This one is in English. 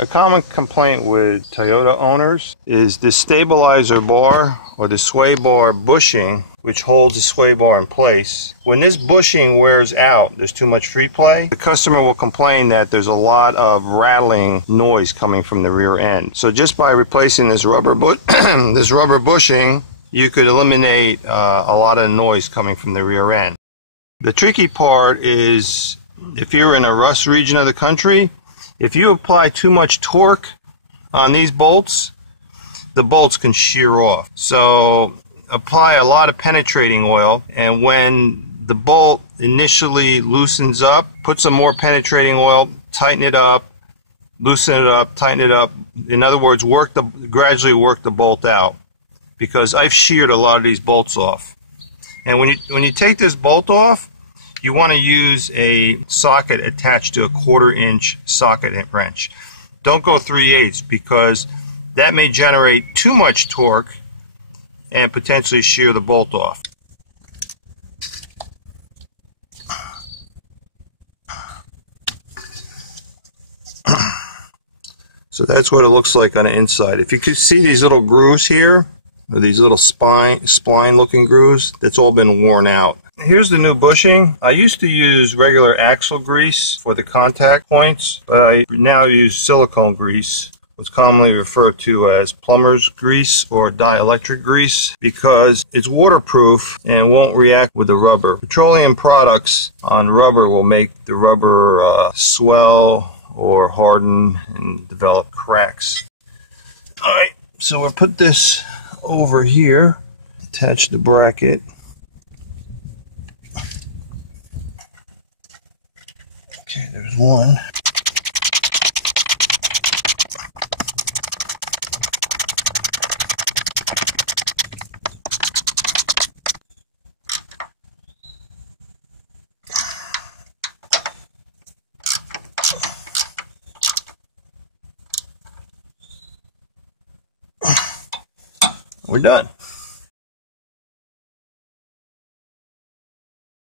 A common complaint with Toyota owners is the stabilizer bar or the sway bar bushing, which holds the sway bar in place. When this bushing wears out, there's too much free play. The customer will complain that there's a lot of rattling noise coming from the rear end. So just by replacing this rubber bushing, you could eliminate a lot of noise coming from the rear end. The tricky part is if you're in a rust region of the country, if you apply too much torque on these bolts, the bolts can shear off. So apply a lot of penetrating oil, and when the bolt initially loosens up, put some more penetrating oil, tighten it up, loosen it up, tighten it up. In other words, gradually work the bolt out, because I've sheared a lot of these bolts off. And when you take this bolt off, you want to use a socket attached to a 1/4 inch socket wrench. Don't go 3/8, because that may generate too much torque and potentially shear the bolt off. So that's what it looks like on the inside. If you could see these little grooves here, or these little spline looking grooves, that's all been worn out. Here's the new bushing. I used to use regular axle grease for the contact points, but I now use silicone grease, what's commonly referred to as plumber's grease or dielectric grease, because it's waterproof and won't react with the rubber. Petroleum products on rubber will make the rubber swell or harden and develop cracks. Alright, so we'll put this over here, attach the bracket. Okay, there's one. We're done.